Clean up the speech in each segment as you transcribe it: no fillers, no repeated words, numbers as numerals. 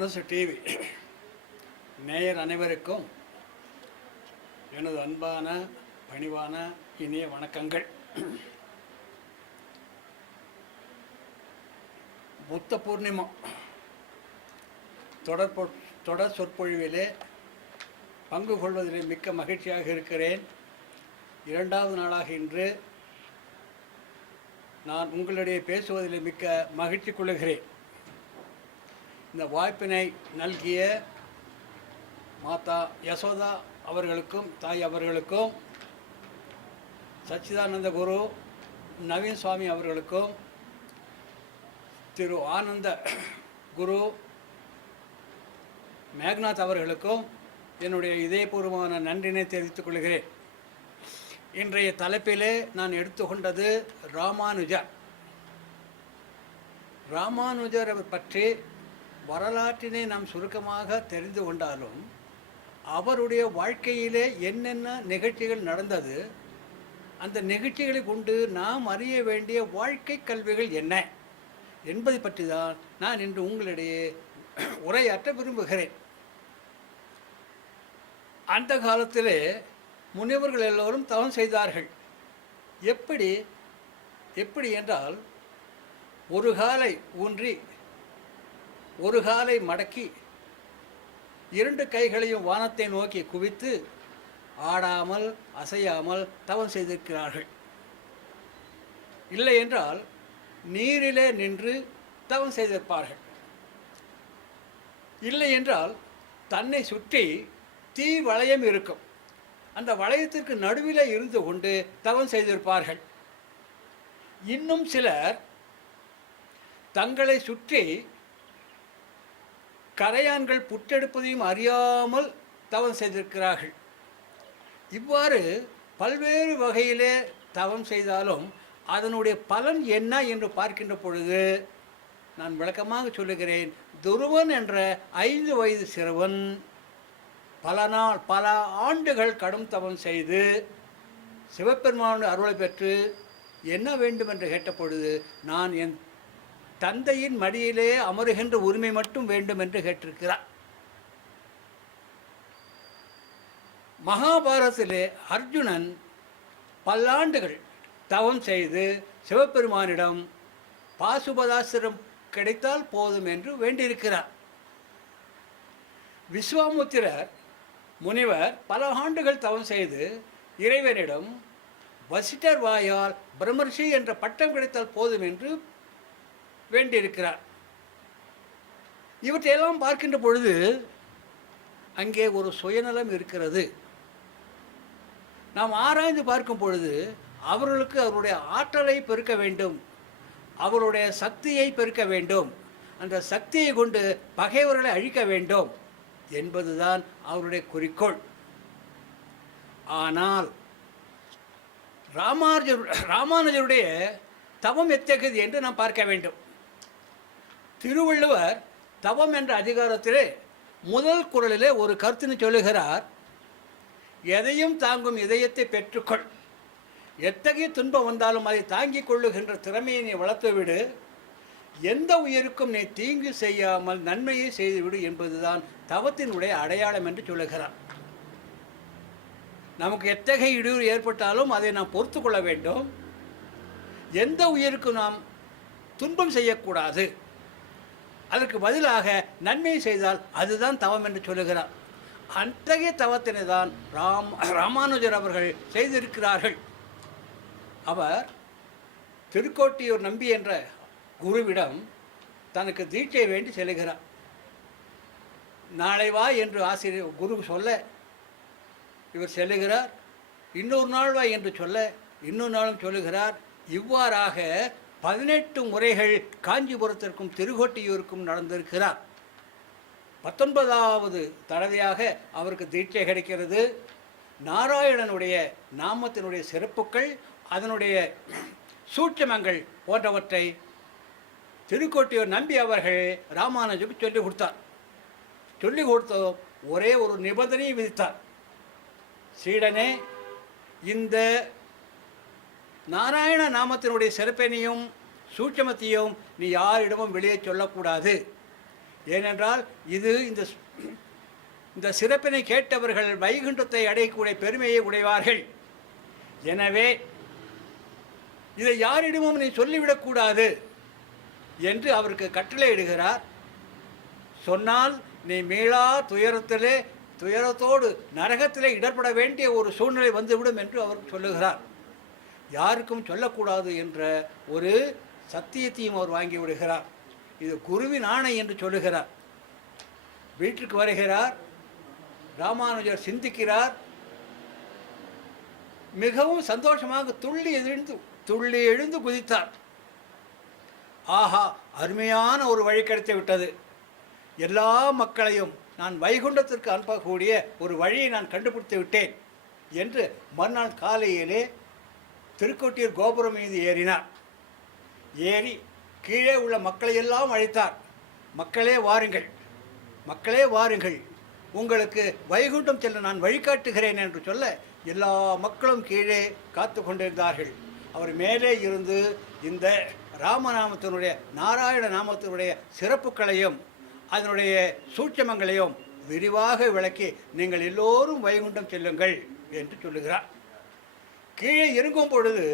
மனசு டிவி நேயர் அனைவருக்கும் எனது அன்பான பணிவான இனிய வணக்கங்கள். புத்த பூர்ணிமா தொடர் சொற்பொழிவிலே பங்கு கொள்வதிலே மிக்க மகிழ்ச்சியாக இருக்கிறேன். இரண்டாவது நாளாக இன்று நான் உங்களிடையே பேசுவதிலே மிக்க மகிழ்ச்சி கொள்ளுகிறேன். இந்த வாய்ப்பினை நல்கிய மாதா யசோதா அவர்களுக்கும் தாய் அவர்களுக்கும், சச்சிதானந்த குரு நவீன் சுவாமி அவர்களுக்கும், திரு ஆனந்த குரு மேக்நாத் அவர்களுக்கும் என்னுடைய இதயபூர்வமான நன்றினை தெரிவித்துக் கொள்கிறேன். இன்றைய தலைப்பிலே நான் எடுத்துக்கொண்டது ராமானுஜரை பற்றி வரலாற்றினை நாம் சுருக்கமாக தெரிந்து கொண்டாலும் அவருடைய வாழ்க்கையிலே என்னென்ன நிகழ்ச்சிகள் நடந்தது, அந்த நிகழ்ச்சிகளை கொண்டு நாம் அறிய வேண்டிய வாழ்க்கை கல்விகள் என்ன என்பதை பற்றி தான் நான் இன்று உங்களிடையே உரையாற்ற விரும்புகிறேன். அந்த காலத்திலே முனிவர்கள் எல்லோரும் தவம் செய்தார்கள். எப்படி என்றால், ஒரு காலை ஊன்றி ஒரு காலை மடக்கி இரண்டு கைகளையும் வானத்தை நோக்கி குவித்து ஆடாமல் அசையாமல் தவம் செய்திருக்கிறார்கள். இல்லை என்றால் நீரிலே நின்று தவம் செய்திருப்பார்கள். இல்லை என்றால் தன்னை சுற்றி தீ வளையம் இருக்கும், அந்த வளையத்திற்கு நடுவிலே இருந்து கொண்டு தவம் செய்திருப்பார்கள். இன்னும் சிலர் தங்களை சுற்றி கரையான்கள் புற்றெடுப்பதையும் அறியாமல் தவம் செய்திருக்கிறார்கள். இவ்வாறு பல்வேறு வகையிலே தவம் செய்தாலும் அதனுடைய பலன் என்ன என்று பார்க்கின்ற பொழுது நான் விளக்கமாக சொல்லுகிறேன். துருவன் என்ற 5 வயது சிறுவன் பல ஆண்டுகள் கடும் தவம் செய்து சிவபெருமானுடைய அருளை பெற்று என்ன வேண்டும் என்று கேட்ட பொழுது, நான் என் தந்தையின் மடியிலே அமருகின்ற உரிமை மட்டும் வேண்டும் என்று கேட்டிருக்கிறார். மகாபாரதத்திலே அர்ஜுனன் பல்லாண்டுகள் தவம் செய்து சிவபெருமானிடம் பாசுபதாசிரம் கிடைத்தால் போதும் என்று வேண்டியிருக்கிறார். விஸ்வாமுத்திரர் முனிவர் பல ஆண்டுகள் தவம் செய்து இறைவனிடம் வசிட்டர் வாயால் பிரம்மர்ஷி என்ற பட்டம் கிடைத்தால் போதும் என்று வேண்டியிருக்கிறார். இவற்றையெல்லாம் பார்க்கின்ற பொழுது அங்கே ஒரு சுயநலம் இருக்கிறது. நாம் ஆராய்ந்து பார்க்கும் பொழுது அவர்களுக்கு அவருடைய ஆற்றலை பெருக்க வேண்டும், அவருடைய சக்தியை பெருக்க வேண்டும், அந்த சக்தியை கொண்டு பகைவர்களை அழிக்க வேண்டும் என்பதுதான் அவருடைய குறிக்கோள். ஆனால் ராமானுஜருடைய தவம் எத்தகையது என்று நாம் பார்க்க வேண்டும். திருவள்ளுவர் தவம் என்ற அதிகாரத்திலே முதல் குறளிலே ஒரு கருத்தினை சொல்லுகிறார். எதையும் தாங்கும் இதயத்தை பெற்றுக்கொள், எத்தகைய துன்பம் வந்தாலும் அதை தாங்கிக் கொள்ளுகின்ற திறமையை நீ வளர்த்துவிடு, எந்த உயிருக்கும் நீ தீங்கு செய்யாமல் நன்மையை செய்துவிடு என்பதுதான் தவத்தினுடைய அடையாளம் என்று சொல்லுகிறார். நமக்கு எத்தகைய இடையூறு ஏற்பட்டாலும் அதை நாம் பொறுத்து கொள்ள வேண்டும், எந்த உயிருக்கும் நாம் துன்பம் செய்யக்கூடாது, அதற்கு பதிலாக நன்மை செய்தால் அதுதான் தவம் என்று சொல்லுகிறார். அத்தகைய தவத்தினை தான் ராமானுஜர் அவர்கள் செய்திருக்கிறார்கள். அவர் திருக்கோட்டியூர் நம்பி என்ற குருவிடம் தனக்கு தீட்சை வேண்டி செல்கிறார். நாளை வா என்று ஆசிரியர் குரு சொல்ல இவர் செல்லுகிறார். இன்னொரு நாள் வா என்று சொல்ல இன்னொரு நாளும் சொல்லுகிறார். இவ்வாறாக 18 முறைகள் காஞ்சிபுரத்திற்கும் திருக்கோட்டியூருக்கும் நடந்திருக்கிறார். 19வது தடவையாக அவருக்கு தீட்சை கிடைக்கிறது. நாராயணனுடைய நாமத்தினுடைய சிறப்புகள், அதனுடைய சூட்சமங்கள் போன்றவற்றை திருக்கோட்டியூர் நம்பி அவர்கள் ராமானுஜருக்கு சொல்லிக் கொடுத்தார். சொல்லிக் கொடுத்த ஒரே ஒரு நிபந்தனையை விதித்தார். சீடனே, இந்த நாராயண நாமத்தினுடைய சிறப்பினையும் சூட்சமத்தையும் நீ யாரிடமும் வெளியே சொல்லக்கூடாது. ஏனென்றால் இது இந்த சிறப்பினை கேட்டவர்கள் வைகுண்டத்தை அடையக்கூடிய பெருமையை உடைவார்கள். எனவே இதை யாரிடமும் நீ சொல்லிவிடக்கூடாது என்று அவருக்கு கட்டளையிடுகிறார். சொன்னால் நீ மீளா துயரத்தோடு நரகத்திலே இடர்பட வேண்டிய ஒரு சூழ்நிலை வந்துவிடும் என்று அவர் சொல்லுகிறார். யாருக்கும் சொல்லக்கூடாது என்ற ஒரு சத்தியத்தையும் அவர் வாங்கி விடுகிறார். இது குருவின் ஆணை என்று சொல்லுகிறார். வீட்டிற்கு வருகிறார். ராமானுஜர் சிந்திக்கிறார். மிகவும் சந்தோஷமாக துள்ளி எழுந்து குதித்தார். ஆஹா, அருமையான ஒரு வழி கிடைத்து விட்டது. எல்லா மக்களையும் நான் வைகுண்டத்திற்கு அனுப்பக்கூடிய ஒரு வழியை நான் கண்டுபிடித்து விட்டேன் என்று மறுநாள் காலையிலே திருக்கோட்டியூர் கோபுரம் மீது ஏறினார். ஏறி கீழே உள்ள மக்களையெல்லாம் அழைத்தார். மக்களே வாருங்கள், மக்களே வாருங்கள், உங்களுக்கு வைகுண்டம் செல்ல நான் வழிகாட்டுகிறேன் என்று சொல்ல எல்லா மக்களும் கீழே காத்து கொண்டிருந்தார்கள். அவர் மேலே இருந்து இந்த ராமநாமத்தினுடைய நாராயண நாமத்தினுடைய சிறப்புகளையும் அதனுடைய சூட்சமங்களையும் விரிவாக விளக்கி நீங்கள் எல்லோரும் வைகுண்டம் செல்லுங்கள் என்று சொல்லுகிறார். கீழே இறங்கும் பொழுது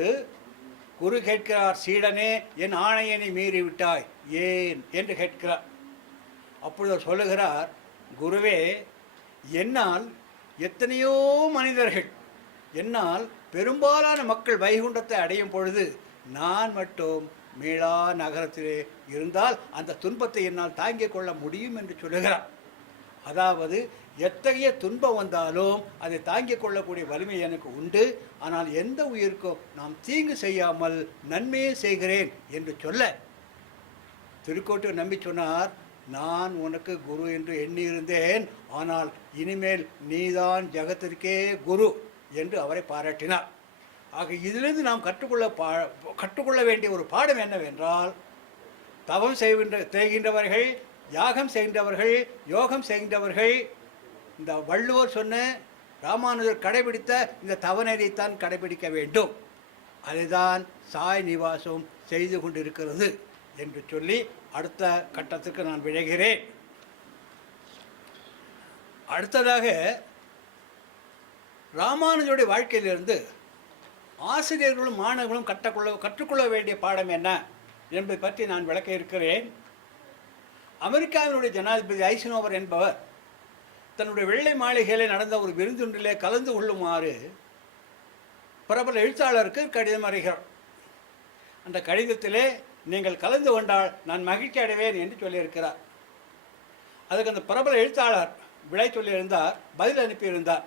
குரு கேட்கிறார், சீடனே என் ஆணையனை மீறிவிட்டாய் ஏன் என்று கேட்கிறார். அப்பொழுது சொல்லுகிறார், குருவே, என்னால் எத்தனையோ மனிதர்கள், என்னால் பெரும்பாலான மக்கள் வைகுண்டத்தை அடையும் பொழுது நான் மட்டும் மீளா நகரத்திலே இருந்தால் அந்த துன்பத்தை என்னால் தாங்கிக் கொள்ள முடியும் என்று சொல்லுகிறார். அதாவது எத்தகைய துன்பம் வந்தாலும் அதை தாங்கிக் கொள்ளக்கூடிய வலிமை எனக்கு உண்டு. ஆனால் எந்த உயிருக்கும் நாம் தீங்கு செய்யாமல் நன்மையே செய்கிறேன் என்று சொல்ல திருக்கோட்டியூர் நம்பி சொன்னார், நான் உனக்கு குரு என்று எண்ணியிருந்தேன், ஆனால் இனிமேல் நீதான் ஜகத்திற்கே குரு என்று அவரை பாராட்டினார். ஆக இதிலிருந்து நாம் கற்றுக்கொள்ள வேண்டிய ஒரு பாடம் என்னவென்றால், தவம் செய்கின்றவர்கள், யாகம் செய்கின்றவர்கள், யோகம் செய்கின்றவர்கள் இந்த வள்ளுவர் சொன்ன ராமானுஜர் கடைபிடித்த இந்த தவநெறியைத்தான் கடைபிடிக்க வேண்டும். அதைதான் சாய் நிவாசம் செய்து கொண்டிருக்கிறது என்று சொல்லி அடுத்த கட்டத்துக்கு நான் விழைகிறேன். அடுத்ததாக ராமானுஜருடைய வாழ்க்கையிலிருந்து ஆசிரியர்களும் மாணவர்களும் கற்றுக்கொள்ள வேண்டிய பாடம் என்ன என்பதை பற்றி நான் விளக்க இருக்கிறேன். அமெரிக்காவினுடைய ஜனாதிபதி ஐசனோவர் என்பவர் தன்னுடைய வெள்ளை மாளிகையில் நடந்த ஒரு விருந்தொன்றிலே கலந்து கொள்ளுமாறு பிரபல எழுத்தாளருக்கு கடிதம் அறிகிறார். அந்த கடிதத்திலே நீங்கள் கலந்து கொண்டால் நான் மகிழ்ச்சி அடைவேன் என்று சொல்லியிருக்கிறார். அதுக்கு அந்த பிரபல எழுத்தாளர் விடை சொல்லியிருந்தார், பதில் அனுப்பியிருந்தார்.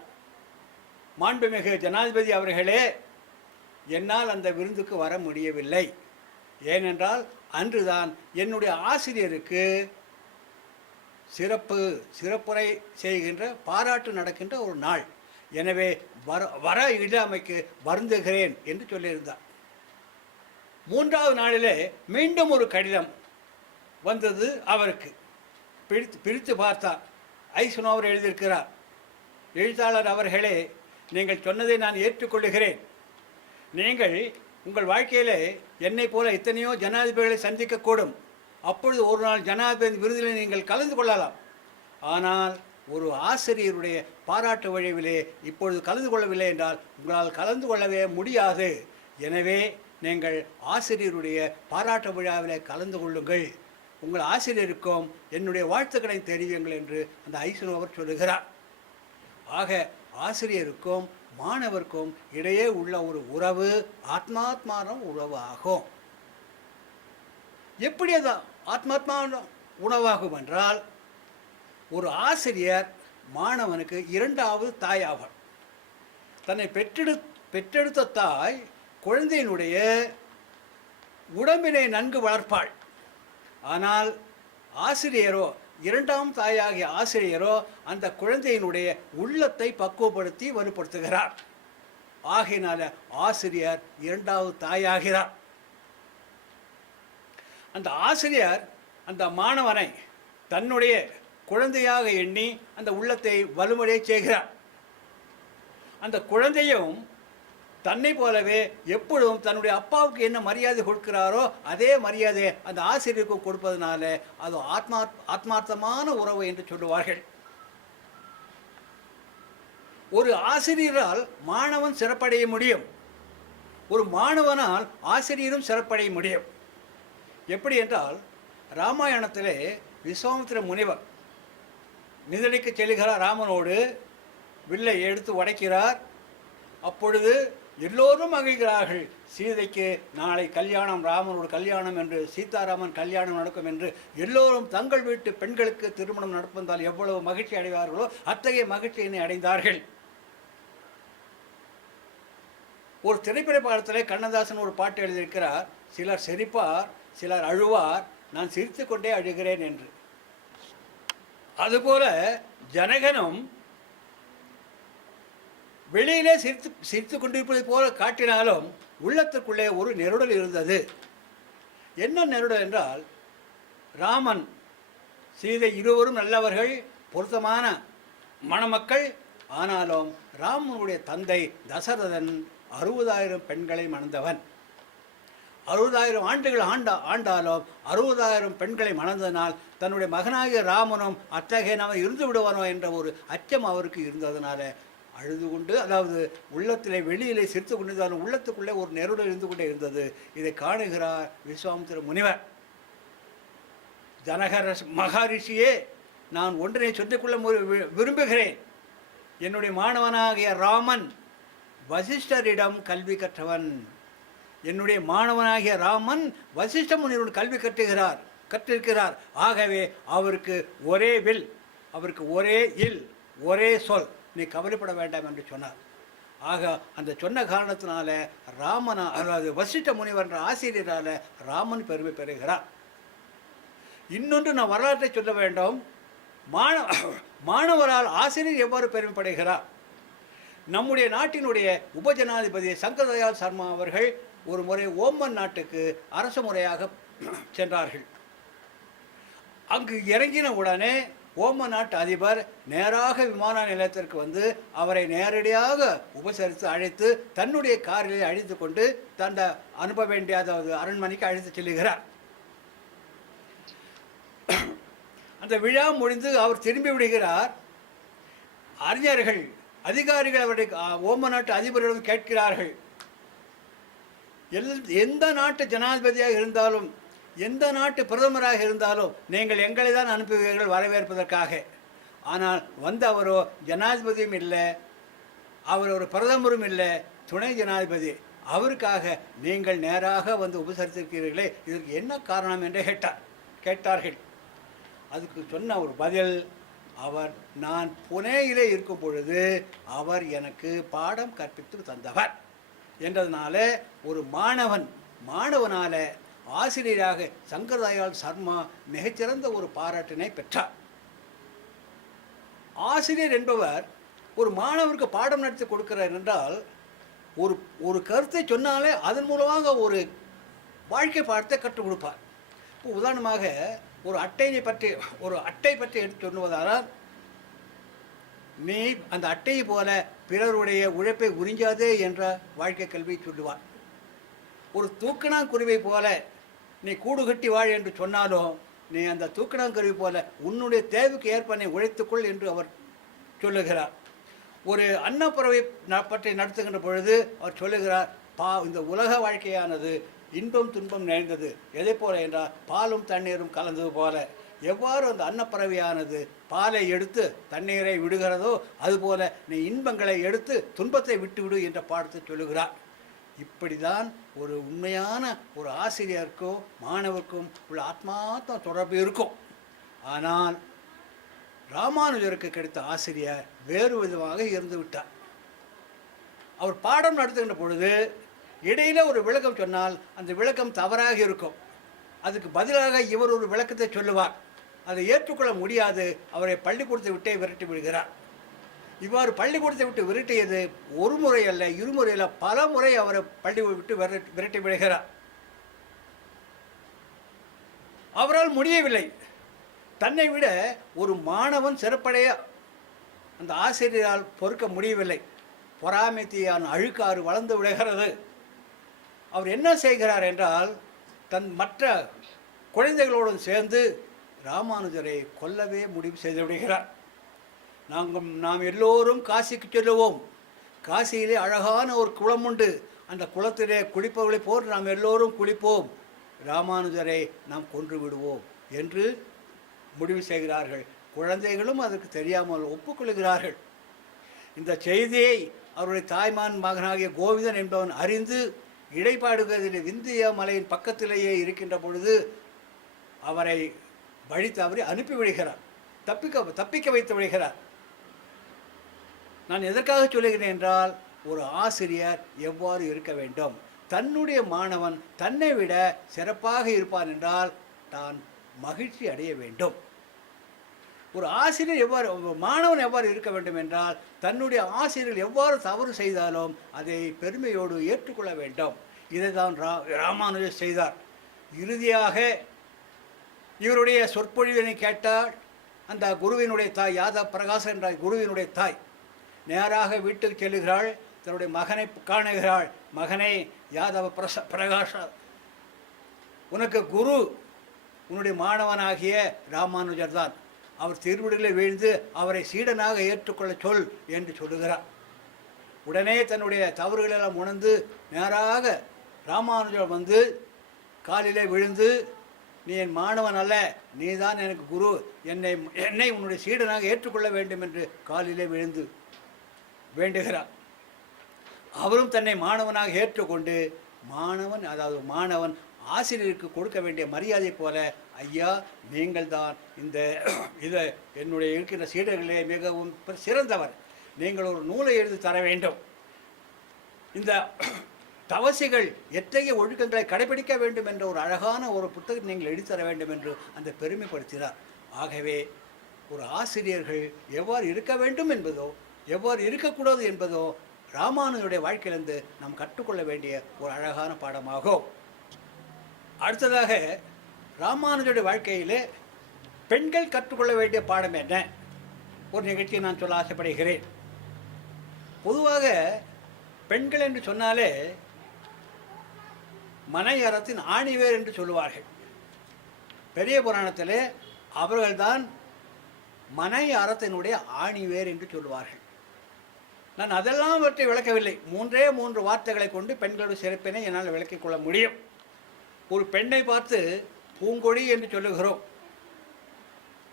மாண்புமிகு ஜனாதிபதி அவர்களே, என்னால் அந்த விருந்துக்கு வர முடியவில்லை. ஏனென்றால் அன்றுதான் என்னுடைய ஆசிரியருக்கு சிறப்புரை செய்கின்ற பாராட்டு நடக்கின்ற ஒரு நாள். எனவே வர இல்லாமைக்கு வருந்துகிறேன் என்று சொல்லியிருந்தார். மூன்றாவது நாளிலே மீண்டும் ஒரு கடிதம் வந்தது. அவருக்கு பிரித்து பார்த்தார். ஐசனோவர் எழுதியிருக்கிறார், எழுத்தாளர் அவர்களே, நீங்கள் சொன்னதை நான் ஏற்றுக்கொள்ளுகிறேன். நீங்கள் உங்கள் வாழ்க்கையிலே என்னை போல எத்தனையோ ஜனாதிபதிகளை சந்திக்கக்கூடும். அப்பொழுது ஒரு நாள் ஜனாதிபதி விருதில் நீங்கள் கலந்து கொள்ளலாம். ஆனால் ஒரு ஆசிரியருடைய பாராட்டு விழாவிலே இப்பொழுது கலந்து கொள்ளவில்லை என்றால் உங்களால் கலந்து கொள்ளவே முடியாது. எனவே நீங்கள் ஆசிரியருடைய பாராட்டு விழாவிலே கலந்து கொள்ளுங்கள். உங்கள் ஆசிரியருக்கும் என்னுடைய வாழ்த்துக்களை தெரிவியுங்கள் என்று அந்த ஐசனோவர் சொல்லுகிறார். ஆக ஆசிரியருக்கும் மாணவருக்கும் இடையே உள்ள ஒரு உறவு ஆத்மாத்மான உறவு ஆகும். எப்படி அது ஆத்மாத்மான உணவாகும் என்றால், ஒரு ஆசிரியர் மாணவனுக்கு இரண்டாவது தாயாவார். தன்னை பெற்றெடுத்த தாய் குழந்தையினுடைய உடம்பினை நன்கு வளர்ப்பாள். ஆனால் ஆசிரியரோ, இரண்டாம் தாயாகிய ஆசிரியரோ அந்த குழந்தையினுடைய உள்ளத்தை பக்குவப்படுத்தி வலுப்படுத்துகிறார். ஆகையினால ஆசிரியர் இரண்டாவது தாயாகிறார். அந்த ஆசிரியர் அந்த மாணவனை தன்னுடைய குழந்தையாக எண்ணி அந்த உள்ளத்தை வலுமடைய செய்கிறார். அந்த குழந்தையும் தன்னை போலவே எப்பொழுதும் தன்னுடைய அப்பாவுக்கு என்ன மரியாதை கொடுக்கிறாரோ அதே மரியாதை அந்த ஆசிரியருக்கு கொடுப்பதனால அது ஆத்மார்த்தமான உறவு என்று சொல்லுவார்கள். ஒரு ஆசிரியரால் மாணவன் சிறப்படைய முடியும், ஒரு மாணவனால் ஆசிரியரும் சிறப்படைய முடியும். எப்படி என்றால், ராமாயணத்திலே விஸ்வாமித்திர முனிவர் நிதலிக்கு செல்கிறார், ராமனோடு வில்லை எடுத்து உடைக்கிறார். அப்பொழுது எல்லோரும் மகிழ்கிறார்கள். சீதைக்கு நாளை கல்யாணம், ராமனோட கல்யாணம் என்று, சீதாராமன் கல்யாணம் நடக்கும் என்று எல்லோரும் தங்கள் வீட்டு பெண்களுக்கு திருமணம் நடப்பதால் எவ்வளவு மகிழ்ச்சி அடைவார்களோ அத்தகைய மகிழ்ச்சியினை அடைந்தார்கள். ஒரு திரைப்பட பாடத்திலே கண்ணதாசன் ஒரு பாட்டு எழுதியிருக்கிறார், சிலர் சிரிப்பார் சிலர் அழுவார், நான் சிரித்து கொண்டே அழுகிறேன் என்று. அதுபோல ஜனகனும் வெளியிலே சிரித்து கொண்டிருப்பதை போல காட்டினாலும் உள்ளத்துக்குள்ளே ஒரு நெருடல் இருந்தது. என்ன நெருடல் என்றால், ராமன் சீதை இருவரும் நல்லவர்கள், பொருத்தமான மணமக்கள். ஆனாலும் ராமனுடைய தந்தை தசரதன் 60,000 பெண்களை மணந்தவன். 60,000 ஆண்டுகள் ஆண்டாலும் 60,000 பெண்களை மணந்ததனால் தன்னுடைய மகனாகிய ராமனும் அத்தகையனவன் இருந்து விடுவானோ என்ற ஒரு அச்சம் அவருக்கு இருந்ததனால அழுது கொண்டு, அதாவது உள்ளத்திலே வெளியிலே சிரித்து கொண்டிருந்தாலும் உள்ளத்துக்குள்ளே ஒரு நெருடல் இருந்து கொண்டே இருந்தது. இதை காணுகிறார் விஸ்வாமித்திர முனிவர். ஜனக மகாரிஷியே, நான் ஒன்றினை சொல்லிக்கொள்ள விரும்புகிறேன். என்னுடைய மாணவனாகிய ராமன் வசிஷ்டரிடம் கல்வி கற்றவன். என்னுடைய மாணவனாகிய ராமன் வசிஷ்ட முனிவருடன் கல்வி கற்றிருக்கிறார். ஆகவே அவருக்கு ஒரே வில், அவருக்கு ஒரே இல், ஒரே சொல், நீ கவலைப்பட வேண்டாம் என்று சொன்னார். ஆக அந்த சொன்ன காரணத்தினால அதாவது வசிஷ்ட முனிவர் என்ற ஆசிரியரால் ராமன் பெருமை பெறுகிறார். இன்னொன்று நான் வரலாற்றை சொல்ல வேண்டும். மாணவரால் ஆசிரியர் எவ்வாறு பெருமைப்படுகிறார்? நம்முடைய நாட்டினுடைய உபஜனாதிபதி சங்கர்தயாள் சர்மா அவர்கள் ஒரு முறை ஓமன் நாட்டுக்கு அரசு முறையாக சென்றார்கள். அங்கு இறங்கின உடனே ஓமன் நாட்டு அதிபர் நேராக விமான நிலையத்திற்கு வந்து அவரை நேரடியாக உபசரித்து அழைத்து தன்னுடைய காரிலே அழைத்து கொண்டு தன்னை அனுப்ப வேண்டிய, அதாவது அரண்மனைக்கு அழைத்து செல்லுகிறார். அந்த விழா முடிந்து அவர் திரும்பி விடுகிறார். அறிஞர்கள், அதிகாரிகள் அவருடைய ஓமன் நாட்டு அதிபரிடம் கேட்கிறார்கள், எந்த நாட்டு ஜனாதிபதியாக இருந்தாலும், எந்த நாட்டு பிரதமராக இருந்தாலும் நீங்கள் எங்களை தான் அனுப்புவீர்கள் வரவேற்பதற்காக. ஆனால் வந்தவரோ ஜனாதிபதியும் இல்லை, அவர் ஒரு பிரதமரும் இல்லை, துணை ஜனாதிபதி. அவருக்காக நீங்கள் நேராக வந்து உபசரித்திருக்கிறீர்களே, இதற்கு என்ன காரணம் என்று கேட்டார்கள். அதுக்கு சொன்ன ஒரு பதில், அவர் நான் புனேயிலே இருக்கும் பொழுது அவர் எனக்கு பாடம் கற்பித்து தந்தவர் என்றதுனால ஒரு மாணவனால ஆசிரியராக சங்கர்தயாள் சர்மா மிகச்சிறந்த ஒரு பாராட்டினை பெற்றார். ஆசிரியர் என்பவர் ஒரு மாணவருக்கு பாடம் நடத்தி கொடுக்கிறார் என்றால் ஒரு கருத்தை சொன்னாலே அதன் மூலமாக ஒரு வாழ்க்கை பாடத்தை கற்றுக் கொடுப்பார். இப்போ உதாரணமாக ஒரு அட்டை பற்றி எடுத்து சொல்லுவதால், நீ அந்த அட்டையை போல பிறருடைய உழைப்பை உறிஞ்சாதே என்ற வாழ்க்கை கல்வியை சொல்லுவார். ஒரு தூக்கணாங்குருவை போல நீ கூடு கட்டி வாழ் என்று சொன்னாலும் நீ அந்த தூக்கணாங்குருவி போல உன்னுடைய தேவைக்கு ஏற்ப நீ உழைத்துக்கொள் என்று அவர் சொல்லுகிறார். ஒரு அன்னப்பறவை பற்றி நடத்துகின்ற பொழுது அவர் சொல்லுகிறார், இந்த உலக வாழ்க்கையானது இன்பம் துன்பம் நிறைந்தது. எதை போல என்றால் பாலும் தண்ணீரும் கலந்தது போல. எவ்வாறு அந்த அன்னப்பறவையானது பாலை எடுத்து தண்ணீரை விடுகிறதோ அதுபோல நீ இன்பங்களை எடுத்து துன்பத்தை விட்டுவிடு என்ற பாடத்தை சொல்லுகிறார். இப்படி தான் ஒரு உண்மையான ஒரு ஆசிரியருக்கும் மாணவருக்கும் உள்ள ஆத்மார்த்த தொடர்பு இருக்கும். ஆனால் ராமானுஜருக்கு கிடைத்த ஆசிரியர் வேறு விதமாக இருந்து விட்டார். அவர் பாடம் நடத்துகின்ற பொழுது இடையில ஒரு விளக்கம் சொன்னால் அந்த விளக்கம் தவறாக இருக்கும். அதுக்கு பதிலாக இவர் ஒரு விளக்கத்தை சொல்லுவார். அதை ஏற்றுக்கொள்ள முடியாது. அவரை பள்ளிக்கூடத்தை விட்டே விரட்டி விடுகிறார். இவ்வாறு பள்ளிக்கூடத்தை விட்டு விரட்டியது ஒரு முறை அல்ல, இருமுறை அல்ல, பல முறை அவரை பள்ளி விட்டு விரட்டி விடுகிறார். அவரால் முடியவில்லை. தன்னை விட ஒரு மாணவன் சிறப்படைய அந்த ஆசிரியரால் பொறுக்க முடியவில்லை. பொறாமைத்தியான அழுக்காறு வளர்ந்து விடுகிறது. அவர் என்ன செய்கிறார் என்றால், தன் மற்ற குழந்தைகளோடு சேர்ந்து ராமானுஜரை கொல்லவே முடிவு செய்து விடுகிறார். நாம் எல்லோரும் காசிக்கு செல்லுவோம். காசியிலே அழகான ஒரு குளம் உண்டு. அந்த குளத்திலே குளிப்பவர்களை போல் நாம் எல்லோரும் குளிப்போம். ராமானுஜரை நாம் கொன்று விடுவோம் என்று முடிவு செய்கிறார்கள். குழந்தைகளும் அதற்கு தெரியாமல் ஒப்புக்கொள்கிறார்கள். இந்த செய்தியை அவருடைய தாய்மான் மகனாகிய கோவிந்தன் என்பவன் அறிந்து இடைப்பாடுகளில் விந்திய மலையின் பக்கத்திலேயே இருக்கின்ற பொழுது அவரை வழி தவறி அனுப்பிவிடுகிறார். தப்பிக்க வைத்து விடுகிறார். நான் எதற்காக சொல்லுகிறேன் என்றால், ஒரு ஆசிரியர் எவ்வாறு இருக்க வேண்டும். தன்னுடைய மாணவன் தன்னை விட சிறப்பாக இருப்பான் என்றால் தான் மகிழ்ச்சி அடைய வேண்டும். ஒரு ஆசிரியர் மாணவன் எவ்வாறு இருக்க வேண்டும் என்றால், தன்னுடைய ஆசிரியர்கள் எவ்வாறு தவறு செய்தாலும் அதை பெருமையோடு ஏற்றுக்கொள்ள வேண்டும். இதை தான் ராமானுஜர் செய்தார். இறுதியாக இவருடைய சொற்பொழிவினை கேட்டால் அந்த குருவினுடைய தாய், யாதவ பிரகாசன் என்ற குருவினுடைய தாய் நேராக வீட்டுக்கு செல்லுகிறாள். தன்னுடைய மகனை காணுகிறாள். மகனே யாதவ பிரகாஷ, உனக்கு குரு உன்னுடைய மாணவனாகிய ராமானுஜர் தான். அவர் திருவிடிகளை வீழ்ந்து அவரை சீடனாக ஏற்றுக்கொள்ள சொல் என்று சொல்லுகிறார். உடனே தன்னுடைய தவறுகளெல்லாம் உணர்ந்து நேராக ராமானுஜர் வந்து காலிலே விழுந்து, நீ என் மாணவன் அல்ல, நீ தான் எனக்கு குரு, என்னை உன்னுடைய சீடனாக ஏற்றுக்கொள்ள வேண்டும் என்று காலிலே விழுந்து வேண்டுகிறார். அவரும் தன்னை மாணவனாக ஏற்றுக்கொண்டு, மாணவன் ஆசிரியருக்கு கொடுக்க வேண்டிய மரியாதை போல, ஐயா நீங்கள் தான் இதை என்னுடைய இருக்கின்ற சீடர்களே மிகவும் சிறந்தவர், நீங்கள் ஒரு நூலை எழுதி தர வேண்டும். இந்த தவசிகள் எத்தகைய ஒழுக்கங்களை கடைபிடிக்க வேண்டும் என்ற ஒரு அழகான ஒரு புத்தகத்தை நீங்கள் எழுதித்தர வேண்டும் என்று அந்த பெருமைப்படுத்தினார். ஆகவே ஒரு ஆசிரியர்கள் எவ்வாறு இருக்க வேண்டும் என்பதோ எவ்வாறு இருக்கக்கூடாது என்பதோ ராமானுஜருடைய வாழ்க்கையிலிருந்து நாம் கற்றுக்கொள்ள வேண்டிய ஒரு அழகான பாடமாகும். அடுத்ததாக ராமானுஜருடைய வாழ்க்கையிலே பெண்கள் கற்றுக்கொள்ள வேண்டிய பாடம் என்ன, ஒரு நிகழ்ச்சியை நான் சொல்ல ஆசைப்படுகிறேன். பொதுவாக பெண்கள் என்று சொன்னாலே மனை அறத்தின் ஆணிவேர் என்று சொல்லுவார்கள். பெரிய புராணத்திலே அவர்கள்தான் மனை அறத்தினுடைய ஆணிவேர் என்று சொல்லுவார்கள். நான் அதெல்லாம் பற்றி விளக்கவில்லை. 3 வார்த்தைகளை கொண்டு பெண்களுடைய சிறப்பினை என்னால் விளக்கிக் கொள்ள முடியும். ஒரு பெண்ணை பார்த்து பூங்கொடி என்று சொல்லுகிறோம்.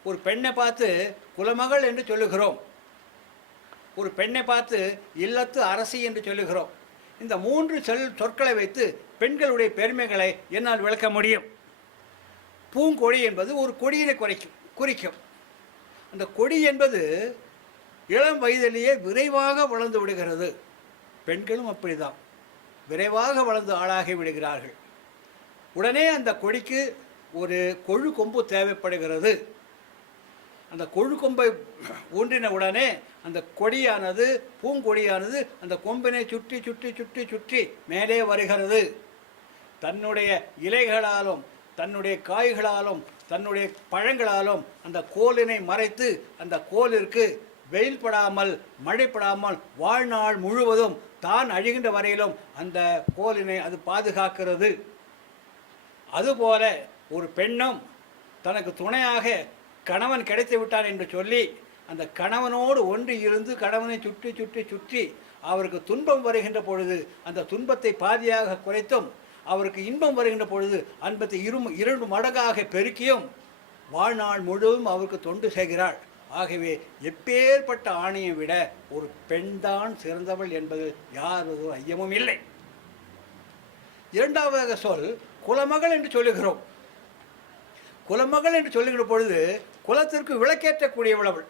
ஒரு பெண்ணை பார்த்து குலமகள் என்று சொல்லுகிறோம். ஒரு பெண்ணை பார்த்து இல்லத்து அரசி என்று சொல்லுகிறோம். இந்த 3 சொற்களை வைத்து பெண்களுடைய பெருமைகளை என்னால் விளக்க முடியும். பூங்கொடி என்பது ஒரு கொடியினை குறிக்கும். அந்த கொடி என்பது இளம் வயதிலேயே விரைவாக வளர்ந்து விடுகிறது. பெண்களும் அப்படிதான் விரைவாக வளர்ந்து ஆளாகி விடுகிறார்கள். உடனே அந்த கொடிக்கு ஒரு கொழு கொம்பு தேவைப்படுகிறது. அந்த கொழு கொம்பை ஊன்றின உடனே அந்த கொடியானது, பூங்கொடியானது அந்த கொம்பினை சுற்றி சுற்றி சுற்றி சுற்றி மேலே வருகிறது. தன்னுடைய இலைகளாலும் தன்னுடைய காய்களாலும் தன்னுடைய பழங்களாலும் அந்த கோலினை மறைத்து அந்த கோலிற்கு வெயில் படாமல் மழைப்படாமல் வாழ்நாள் முழுவதும் தான் அழிகின்ற வரையிலும் அந்த கோலினை அது பாதுகாக்கிறது. அதுபோல ஒரு பெண்ணும் தனக்கு துணையாக கணவன் கிடைத்து விட்டான் என்று சொல்லி அந்த கணவனோடு ஒன்று இருந்து கணவனை சுற்றி சுற்றி சுற்றி அவருக்கு துன்பம் வருகின்ற பொழுது அந்த துன்பத்தை பாதியாக குறைத்தும், அவருக்கு இன்பம் வருகின்ற பொழுது அன்பத்தை 2 மடங்காக பெருக்கியும் வாழ்நாள் முழுவதும் அவருக்கு தொண்டு செய்கிறாள். ஆகவே எப்பேற்பட்ட ஆணையை விட ஒரு பெண்தான் சிறந்தவள் என்பது யாரொரு ஐயமும் இல்லை. இரண்டாவதாக சொல் குலமகள் என்று சொல்லுகிறோம். குலமகள் என்று சொல்லுகிற பொழுது குலத்திற்கு விளக்கேற்றக்கூடியவள் அவள்.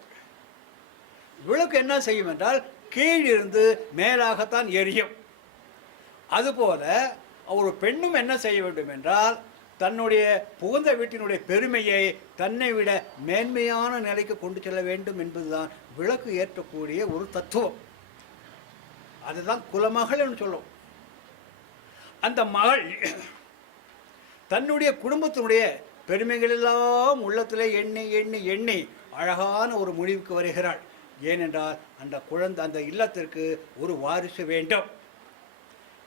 விளக்கு என்ன செய்யும் என்றால் கீழிருந்து மேலாகத்தான் எரியும். அதுபோல ஒரு பெண்ணும் என்ன செய்ய வேண்டும் என்றால் தன்னுடைய புகுந்த வீட்டினுடைய பெருமையை தன்னை விட மேன்மையான நிலைக்கு கொண்டு செல்ல வேண்டும் என்பதுதான் விளக்கு ஏற்றக்கூடிய ஒரு தத்துவம். அதுதான் குலமகள் என்று சொல்லும். அந்த மகள் தன்னுடைய குடும்பத்தினுடைய பெருமைகளெல்லாம் உள்ளத்தில் எண்ணி எண்ணி எண்ணி அழகான ஒரு முடிவுக்கு வருகிறாள். ஏனென்றால் அந்த குழந்தை அந்த இல்லத்திற்கு ஒரு வாரிசு வேண்டும்.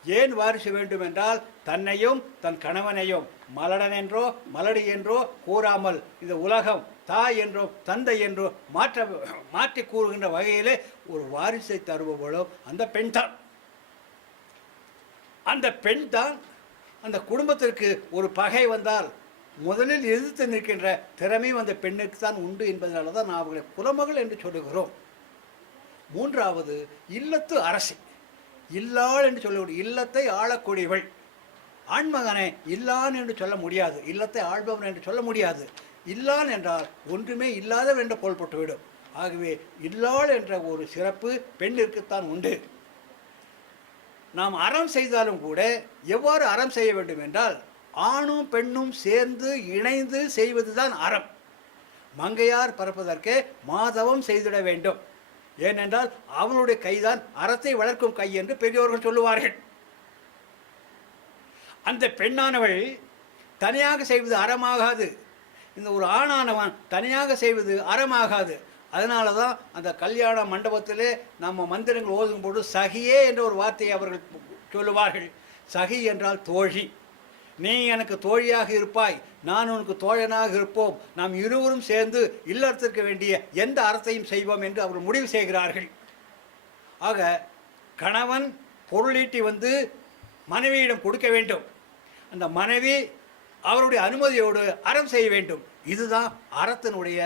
ஏன் வாரிசு வேண்டும் என்றால் தன்னையும் தன் கணவனையும் மலடன் என்றோ மலடி என்றோ கூறாமல் இந்த உலகம் தாய் என்றோ தந்தை என்றோ மாற்றி கூறுகின்ற வகையிலே ஒரு வாரிசை தருபவளும் அந்த பெண் தான். அந்த பெண் தான் அந்த குடும்பத்திற்கு ஒரு பகை வந்தால் முதலில் எதிர்த்து நிற்கின்ற திறமையும் அந்த பெண்ணுக்கு தான் உண்டு என்பதனால தான் நான் அவர்களை குலமகள் என்று சொல்லுகிறோம். மூன்றாவது, இல்லத்து அரசி. இல்லாள் என்று சொல்லக்கூடிய இல்லத்தை ஆளக்கூடியவள். ஆண்மகனை இல்லான் என்று சொல்ல முடியாது, இல்லத்தை ஆள்பவன் என்று சொல்ல முடியாது. இல்லான் என்றால் ஒன்றுமே இல்லாதவன் என்று பொருள்பட்டுவிடும். ஆகவே இல்லாள் என்ற ஒரு சிறப்பு பெண்ணிற்குத்தான் உண்டு. நாம் அறம் செய்தாலும் கூட எவ்வாறு அறம் செய்ய வேண்டும் என்றால் ஆணும் பெண்ணும் சேர்ந்து இணைந்து செய்வது தான் அறம். மங்கையார் பிறப்பதற்கே மாதவம் செய்திட வேண்டும். ஏனென்றால் அவனுடைய கைதான் அறத்தை வளர்க்கும் கை என்று பெரியோர்கள் சொல்லுவார்கள். அந்த பெண்ணானவள் தனியாக செய்வது அறமாகாது. இந்த ஒரு ஆணானவன் தனியாக செய்வது அறமாகாது. அதனால தான் அந்த கல்யாண மண்டபத்திலே நம்ம மந்திரங்கள் ஓதும்போது சகியே என்ற ஒரு வார்த்தையை அவர்கள் சொல்லுவார்கள். சகி என்றால் தோழி. நீ எனக்கு தோழியாக இருப்பாய், நான் உனக்கு தோழனாக இருப்போம், நாம் இருவரும் சேர்ந்து இல்லறத்திற்கு வேண்டிய எந்த அறத்தையும் செய்வோம் என்று அவர்கள் முடிவு செய்கிறார்கள். ஆக கணவன் பொருளீட்டி வந்து மனைவியிடம் கொடுக்க வேண்டும். அந்த மனைவி அவருடைய அனுமதியோடு அறம் செய்ய வேண்டும். இதுதான் அறத்தினுடைய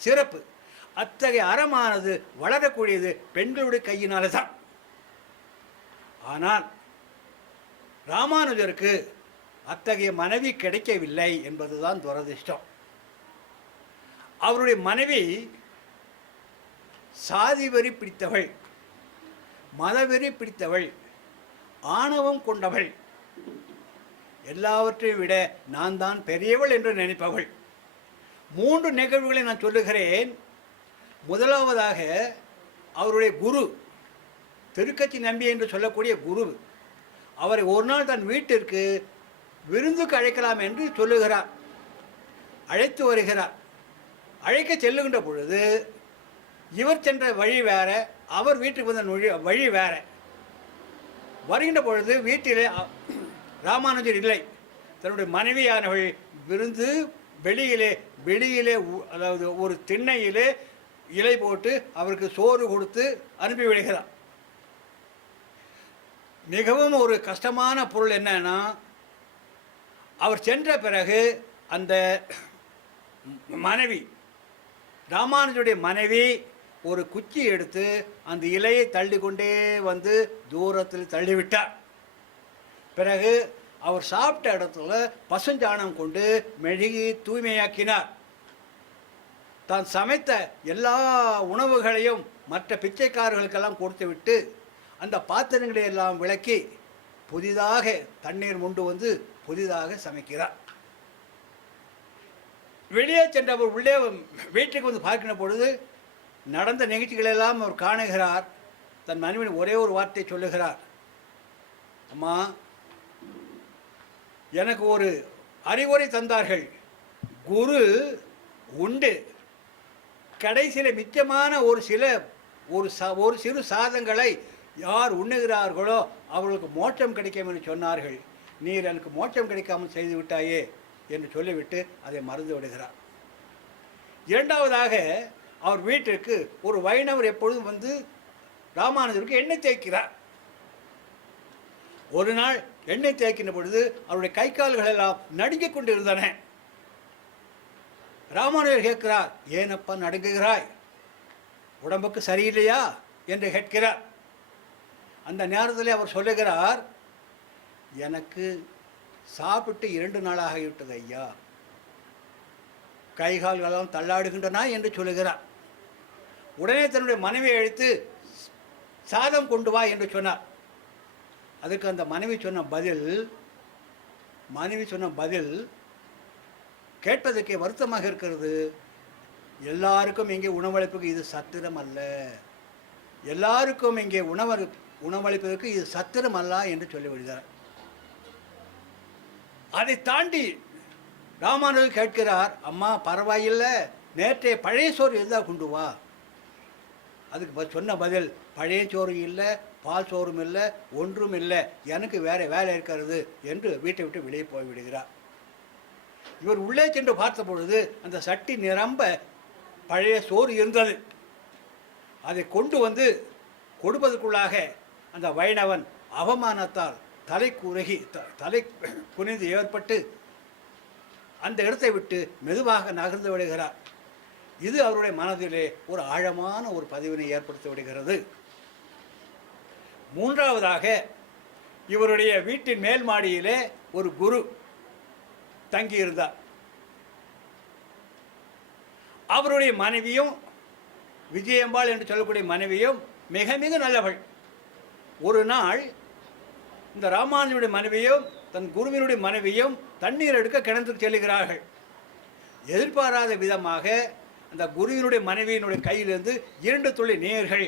சிறப்பு. அத்தகைய அறமானது வளரக்கூடியது பெண்களுடைய கையினால தான். ஆனால் ராமானுஜருக்கு அத்தகைய மனைவி கிடைக்கவில்லை என்பதுதான் துரதிர்ஷ்டம். அவருடைய மனைவி சாதி வெறி பிடித்தவள், மதவெறி பிடித்தவள், ஆணவம் கொண்டவள், எல்லாவற்றையும் விட நான் தான் பெரியவள் என்று நினைப்பவள். 3 நிகழ்வுகளை நான் சொல்லுகிறேன். முதலாவதாக அவருடைய குரு, திருக்கச்சி நம்பி என்று சொல்லக்கூடிய குரு, அவரை ஒரு நாள் தன் வீட்டிற்கு விருந்துக்கு அழைக்கலாம் என்று சொல்லுகிறார். அழைத்து வருகிறார். அழைக்க செல்லுகின்ற பொழுது இவர் சென்ற வழி வேற, அவர் வீட்டுக்கு வந்த வழி வேற. வருகின்ற பொழுது வீட்டிலே ராமானுஜர் இல்லை. தன்னுடைய மனைவியானவள் விருந்து வெளியிலே அதாவது ஒரு திண்ணையிலே இலை போட்டு அவருக்கு சோறு கொடுத்து அனுப்பிவிடுகிறார். மிகவும் ஒரு கஷ்டமான பொருள் என்னன்னா, அவர் சென்ற பிறகு அந்த மனைவி, ராமானுஜருடைய மனைவி, ஒரு குச்சி எடுத்து அந்த இலையை தள்ளி கொண்டே வந்து தூரத்தில் தள்ளிவிட்டார். பிறகு அவர் சாப்பிட்ட இடத்துல பசுஞ்சாணம் கொண்டு மெழுகி தூய்மையாக்கினார். தான் சமைத்த எல்லா உணவுகளையும் மற்ற பிச்சைக்காரர்களுக்கெல்லாம் கொடுத்து விட்டு அந்த பாத்திரங்களை எல்லாம் விளக்கி புதிதாக தண்ணீர் கொண்டு வந்து புதிதாக சமைக்கிறார். வெளியே சென்றவர் உள்ளே வீட்டுக்கு வந்து பார்க்கிற பொழுது நடந்த நிகழ்ச்சிகளெல்லாம் அவர் காணுகிறார். தன் மனைவியின் ஒரே ஒரு வார்த்தை சொல்லுகிறார், அம்மா, எனக்கு ஒரு அறிவுரை தந்தார்கள். குரு உண்டு, கடைசியில் மிச்சமான ஒரு சிறு சாதங்களை யார் உண்ணுகிறார்களோ அவர்களுக்கு மோட்சம் கிடைக்கும் என்று சொன்னார்கள். நீர் எனக்கு மோட்சம் கிடைக்காமல் செய்து விட்டாயே என்று சொல்லிவிட்டு அதை மறந்து விடுகிறார். இரண்டாவதாக அவர் வீட்டிற்கு ஒரு வைணவர் எப்பொழுதும் வந்து ராமானுஜருக்கு எண்ணெய் தேய்க்கிறார். ஒரு நாள் எண்ணெய் தேய்க்கின்ற பொழுது அவருடைய கை கால்கள் எல்லாம் நடுங்கிக் கொண்டிருந்தன. ராமானுஜர் கேட்கிறார், ஏனப்பா நடுங்குகிறாய், உடம்புக்கு சரியில்லையா என்று கேட்கிறார். அந்த நேரத்தில் அவர் சொல்லுகிறார், எனக்கு சாப்பிட்டு 2 நாளாக ஆகிவிட்டது ஐயா, கைகால்களெல்லாம் தள்ளாடுகின்றன என்று சொல்லுகிறார். உடனே தன்னுடைய மனைவியை அழைத்து சாதம் கொண்டு வா என்று சொன்னார். அதுக்கு அந்த மனைவி சொன்ன பதில் கேட்பதற்கே வருத்தமாக இருக்கிறது. எல்லாருக்கும் இங்கே உணவளிப்புக்கு இது சத்திரம் அல்ல, எல்லாருக்கும் இங்கே உணவளிப்பதற்கு இது சத்திரம் அல்ல என்று சொல்லிவிடுகிறார். அதை தாண்டி ராமானுஜர் கேட்கிறார், அம்மா பரவாயில்லை, நேற்றைய பழைய சோறு இருந்தால் கொண்டு வா அதுக்கு சொன்ன பதில், பழைய சோறும் இல்லை, பால் சோறும் இல்லை, ஒன்றும் இல்லை, எனக்கு வேறு வேலை இருக்கிறது என்று வீட்டை விட்டு வெளியே போய்விடுகிறார். இவர் உள்ளே சென்று பார்த்த பொழுது அந்த சட்டி நிரம்ப பழைய சோறு இருந்தது. அதை கொண்டு வந்து கொடுப்பதற்குள்ளாக அந்த வைணவன் அவமானத்தால் தலை குனிந்து ஏற்பட்டு அந்த இடத்தை விட்டு மெதுவாக நகர்ந்து விடுகிறார். இது அவருடைய மனதிலே ஒரு ஆழமான ஒரு பதிவினை ஏற்படுத்தி விடுகிறது. மூன்றாவதாக, இவருடைய வீட்டின் மேல் மாடியிலே ஒரு குரு தங்கியிருந்தார். அவருடைய மனைவியும், விஜயம்பாள் என்று சொல்லக்கூடிய மனைவியும் மிக மிக நல்லவள். ஒரு நாள் இந்த ராமானுஜனுடைய மனைவியும் தன் குருவினுடைய மனைவியும் தண்ணீர் எடுக்க கிணத்துக்கு செல்லுகிறார்கள். எதிர்பாராத விதமாக அந்த குருவினுடைய மனைவியினுடைய கையிலிருந்து 2 துளி நீர்கள்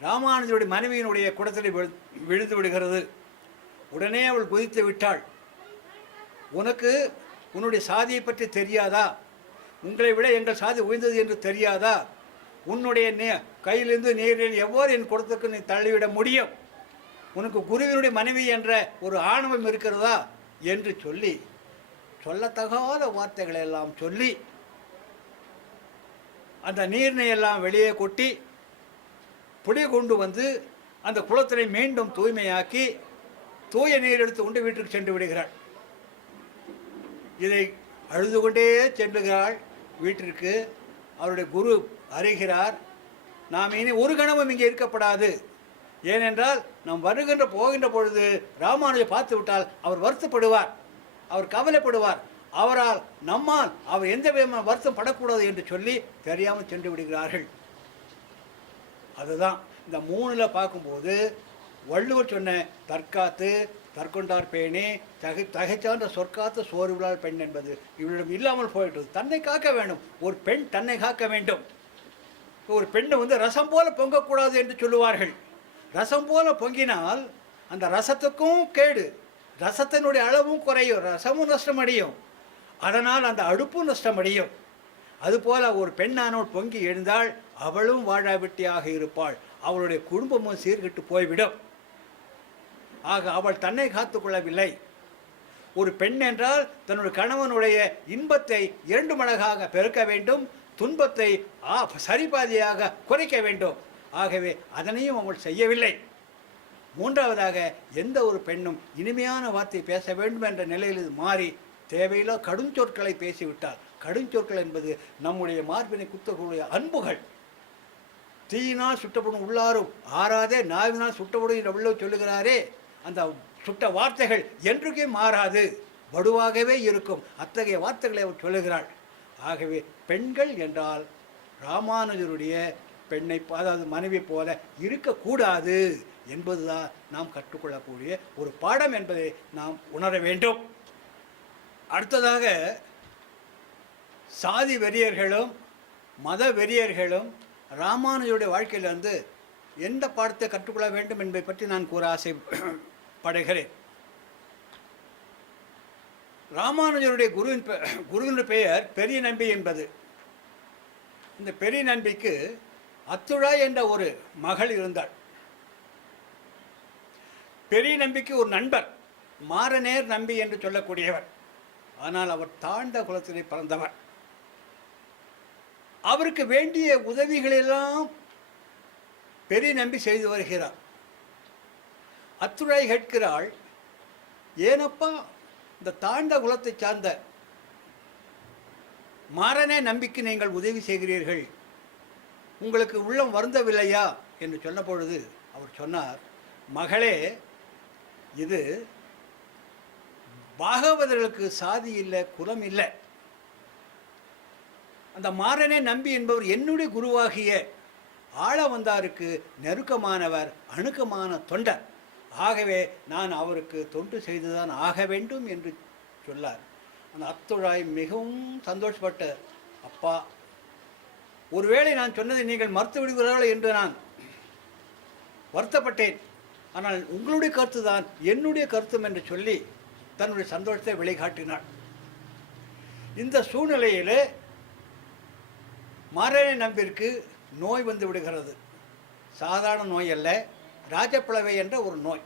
ராமானுஜனுடைய மனைவியினுடைய குடத்தில் விழுந்து விடுகிறது. உடனே அவள் குதித்து விட்டாள். உனக்கு உன்னுடைய சாதியை பற்றி தெரியாதா? உங்களை விட எங்கள் சாதி உயர்ந்தது என்று தெரியாதா? உன்னுடைய கையிலிருந்து நீரில் எவ்வாறு என் குடத்துக்கு நீ தள்ளிவிட முடியும்? உனக்கு குருவினுடைய மனைவி என்ற ஒரு ஆணவம் இருக்கிறதா என்று சொல்லி சொல்லத்தகாத வார்த்தைகளை எல்லாம் சொல்லி அந்த நீரினை எல்லாம் வெளியே கொட்டி புடி கொண்டு வந்து அந்த குளத்தினை மீண்டும் தூய்மையாக்கி தூய நீர் எடுத்து கொண்டு வீட்டுக்கு சென்று விடுகிறாள். இதை அழுது கொண்டே செல்லுகிறாள் வீட்டிற்கு. அவருடைய குரு அறிகிறார், நாம் இனி ஒரு கணமும் இங்கே இருக்கப்படாது. ஏனென்றால் நாம் வருகின்ற போகின்ற பொழுது ராமானுஜை பார்த்து விட்டால் அவர் வருத்தப்படுவார், அவர் கவலைப்படுவார். அவரால் நம்மால் அவர் எந்த விதமான வருத்தம் படக்கூடாது என்று சொல்லி தெரியாமல் சென்று விடுகிறார்கள். அதுதான் இந்த 3ல் பார்க்கும்போது வள்ளுவர் சொன்ன தற்காத்து தற்கொண்டார் பேணி தகைச்சான்ற சொற்காத்து சோறு விழால் பெண் என்பது இவரிடம் இல்லாமல் போயிட்டது. தன்னை காக்க வேண்டும். ஒரு பெண் தன்னை காக்க வேண்டும். ஒரு பெண்ணை ரசம் போல பொங்கக்கூடாது என்று சொல்லுவார்கள். ரசம் போல பொங்கினால் அந்த ரசத்துக்கும் கேடு, ரசத்தினுடைய அளவும் குறையும், ரசமும் நஷ்டமடையும், அதனால் அந்த அடுப்பும் நஷ்டமடையும். அதுபோல் ஒரு பெண்ணானோடு பொங்கி எழுந்தால் அவளும் வாழாவிட்டியாக இருப்பாள், அவளுடைய குடும்பமும் சீர்கிட்டு போய்விடும். ஆக அவள் தன்னை காத்து கொள்ளவில்லை. ஒரு பெண் என்றால் தன்னுடைய கணவனுடைய இன்பத்தை 2 மடங்காக பெருக்க வேண்டும், துன்பத்தை சரிபாதியாக குறைக்க வேண்டும். ஆகவே அதனையும் அவள் செய்யவில்லை. மூன்றாவதாக, எந்த ஒரு பெண்ணும் இனிமையான வார்த்தை பேச வேண்டும் என்ற நிலையில் இது மாறி தேவையில்லா கடுஞ்சொற்களை பேசிவிட்டார். கடுஞ்சொற்கள் என்பது நம்முடைய மார்பினை குத்தக்கூடிய அன்புகள். தீயினால் சுட்டப்படும் உள்ளாரும் ஆறாதே நாவினால் சுட்டப்படும் என்று உள்ள சொல்லுகிறாரே, அந்த சுட்ட வார்த்தைகள் என்றுக்கே மாறாது, வடுவாகவே இருக்கும். அத்தகைய வார்த்தைகளை அவர் சொல்லுகிறாள். ஆகவே பெண்கள் என்றால் ராமானுஜருடைய பெண்ணை, அதாவது மனைவி போல இருக்கக்கூடாது என்பதுதான் நாம் கற்றுக்கொள்ளக்கூடிய ஒரு பாடம் என்பதை நாம் உணர வேண்டும். அடுத்ததாக, சாதி வெறியர்களும் மத வெறியர்களும் ராமானுஜருடைய வாழ்க்கையிலிருந்து எந்த பாடத்தை கற்றுக்கொள்ள வேண்டும் என்பதை பற்றி நான் கூற ஆசைப்படுகிறேன். ராமானுஜருடைய குருவின் பெயர் பெரிய நம்பி என்பது. இந்த பெரிய நம்பிக்கு அத்துழாய் என்ற ஒரு மகள் இருந்தாள். பெரிய நம்பிக்கு ஒரு நண்பர் மாரநேர் நம்பி என்று சொல்லக்கூடியவர். ஆனால் அவர் தாழ்ந்த குலத்திலே பிறந்தவர். அவருக்கு வேண்டிய உதவிகளெல்லாம் பெரிய நம்பி செய்து வருகிறார். அத்துழாய் கேட்கிறாள், ஏனப்பா இந்த தாழ்ந்த குலத்தை சார்ந்த மாறனே நம்பிக்கு நீங்கள் உதவி செய்கிறீர்கள், உங்களுக்கு உள்ளம் வருந்தவில்லையா என்று சொன்ன பொழுது அவர் சொன்னார், மகளே, இது பாகவதர்களுக்கு சாதி இல்லை, குலம் இல்லை. அந்த மாறனே நம்பி என்பவர் என்னுடைய குருவாகிய ஆளவந்தாருக்கு நெருக்கமானவர், அணுக்கமான தொண்டர். ஆகவே நான் அவருக்கு தொண்டு செய்துதான் ஆக வேண்டும் என்று சொன்னார். அந்த அத்துழாய் மிகவும் சந்தோஷப்பட்ட, அப்பா, ஒருவேளை நான் சொன்னதை நீங்கள் மறுத்து விடுகிறார்கள் என்று நான் வருத்தப்பட்டேன். ஆனால் உங்களுடைய கருத்து தான் என்னுடைய கருத்தும் என்று சொல்லி தன்னுடைய சந்தோஷத்தை வெளிக்காட்டினார். இந்த சூழ்நிலையில் மாறனே நம்பிற்கு நோய் வந்து விடுகிறது. சாதாரண நோய் அல்ல, ராஜப்பிளவை என்ற ஒரு நோய்.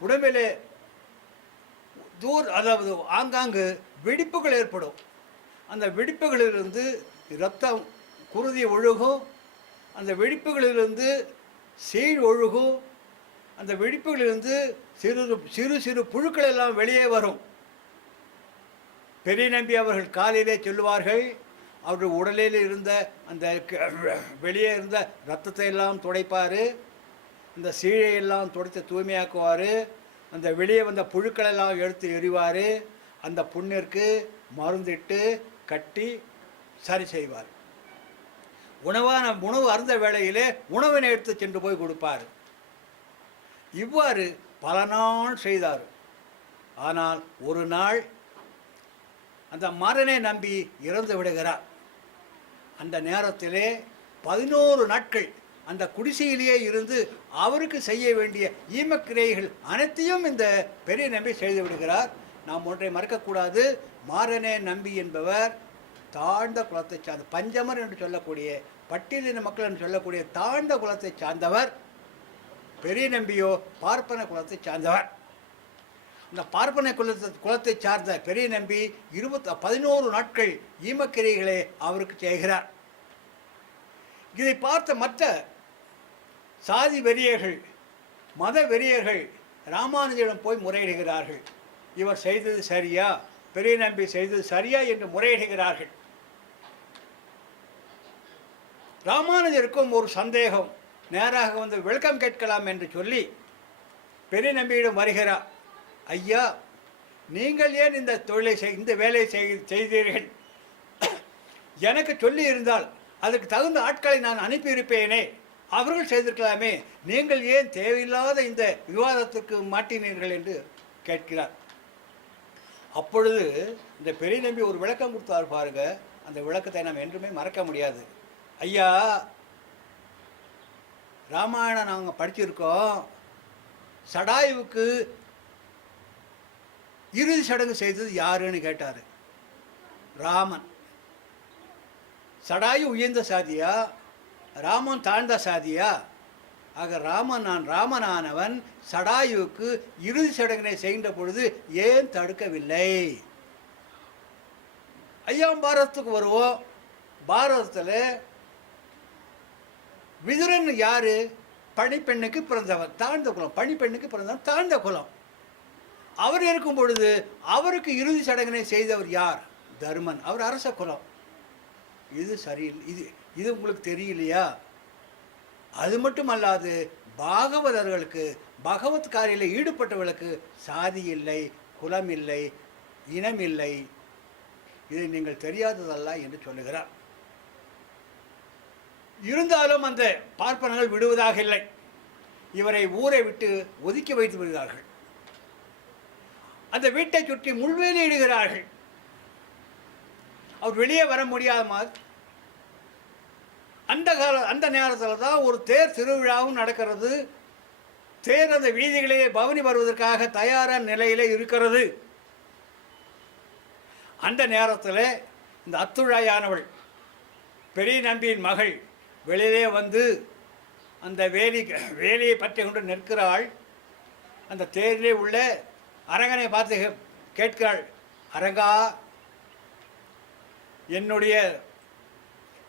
உடம்பிலே அதாவது ஆங்காங்கு வெடிப்புகள் ஏற்படும். அந்த வெடிப்புகளிலிருந்து இரத்தம் குருதி ஒழுகும். அந்த வெடிப்புகளிலிருந்து சீழ் ஒழுகும். அந்த வெடிப்புகளிலிருந்து சிறு சிறு சிறு புழுக்கள் எல்லாம் வெளியே வரும். பெரிய நம்பி அவர்கள் காலையிலே சொல்லுவார்கள், அவருடைய உடலில் இருந்த அந்த வெளியே இருந்த இரத்தத்தை எல்லாம் துடைப்பார், அந்த சீழையெல்லாம் துடைத்து தூய்மையாக்குவார், அந்த வெளியே வந்த புழுக்களெல்லாம் எடுத்து எறிவார், அந்த புண்ணிற்கு மருந்திட்டு கட்டி சரி செய்வார். உணவு அருந்த வேளையிலே உணவினை எடுத்து சென்று போய் கொடுப்பார். இவ்வாறு பல நாள் செய்தார். ஆனால் ஒரு நாள் அந்த மாறனை நம்பி இறந்து விடுகிறார். அந்த நேரத்திலே 11 நாட்கள் அந்த குடிசையிலேயே இருந்து அவருக்கு செய்ய வேண்டிய ஈமக்கிரைகள் அனைத்தையும் இந்த பெரிய நம்பி செய்து விடுகிறார். நாம் ஒன்றை மறக்கக்கூடாது, மாறனே நம்பி என்பவர் தாழ்ந்த குலத்தை சார்ந்த பஞ்சமர் என்று சொல்லக்கூடிய பட்டியலின மக்கள் என்று சொல்லக்கூடிய தாழ்ந்த குலத்தை சார்ந்தவர். பெரிய நம்பியோ பார்ப்பன குலத்தை சார்ந்தவர். இந்த பார்ப்பன குலத்தை சார்ந்த பெரிய நம்பி 11 நாட்கள் ஈமக்கிரைகளை அவருக்கு செய்கிறார். இதை பார்த்த மற்ற சாதி வெறியர்கள், மத வெறியர்கள் ராமானுஜரிடம் போய் முறையிடுகிறார்கள். இவர் செய்தது சரியா, பெரிய நம்பி செய்தது சரியா என்று முறையிடுகிறார்கள். ராமானுஜருக்கும் ஒரு சந்தேகம், நேராக வந்து விளக்கம் கேட்கலாம் என்று சொல்லி பெரிய நம்பியிடம் வருகிறார். ஐயா, நீங்கள் ஏன் இந்த தொழிலை இந்த வேலையை செய்தீர்கள்? எனக்கு சொல்லி இருந்தால் அதுக்கு தகுந்த ஆட்களை நான் அனுப்பியிருப்பேனே, அவர்கள் செய்திருக்கலாமே, நீங்கள் ஏன் தேவையில்லாத இந்த விவாதத்துக்கு மாட்டினீர்கள் என்று கேட்கிறார். அப்பொழுது இந்த பெரிய நம்பி ஒரு விளக்கம் கொடுத்தார் பாருங்க. அந்த விளக்கத்தை நாம் என்றுமே மறக்க முடியாது. ஐயா, ராமாயணம் நாங்கள் படிச்சிருக்கோம். சடாயுவுக்கு இறுதி சடங்கு செய்தது யாருன்னு கேட்டார். ராமன். சடாயு உயர்ந்த சாதியா, ராமன் தாழ்ந்த சாதியா? ஆக நான் ராமனானவன் சடாயுவுக்கு இறுதி சடங்கினை செய்கின்ற பொழுது ஏன் தடுக்கவில்லை? ஐயா, பாரதத்துக்கு வருவோம். பாரதத்தில் விதுரன் யாரு? பணிப்பெண்ணுக்கு பிறந்தவர், தாழ்ந்த குலம். பணிப்பெண்ணுக்கு பிறந்தவர், தாழ்ந்த குலம். அவர் இருக்கும் பொழுது அவருக்கு இறுதி சடங்கினை செய்தவர் யார்? தருமன். அவர் அரச குலம். இது சரியில்லை. இது உங்களுக்கு தெரியலையா? அது மட்டுமல்லாது பாகவதர்களுக்கு, பகவத் காரியில் ஈடுபட்டவர்களுக்கு சாதி இல்லை, குலம் இல்லை, இனம் இல்லை. இது நீங்கள் தெரியாததல்ல என்று சொல்லுகிறார். இருந்தாலும் அந்த பார்ப்பனர்கள் விடுவதாக இல்லை. இவரை ஊரை விட்டு ஒதுக்கி வைத்து விடுகிறார்கள். அந்த வீட்டை சுற்றி முள்வேலியிடுகிறார்கள். அவர் வெளியே வர முடியாத அந்த நேரத்தில் தான் ஒரு தேர் திருவிழாவும் நடக்கிறது. தேர் அந்த வீதிகளே பவனி வருவதற்காக தயாரான நிலையிலே இருக்கிறது. அந்த நேரத்தில் இந்த அத்துழாயானவள், பெரிய நம்பியின் மகள், வெளியிலே வந்து அந்த வேலியை பற்றி கொண்டு நிற்கிறாள். அந்த தேரிலே உள்ள அரங்கனை பார்த்து கேட்கிறாள், அரங்கா, என்னுடைய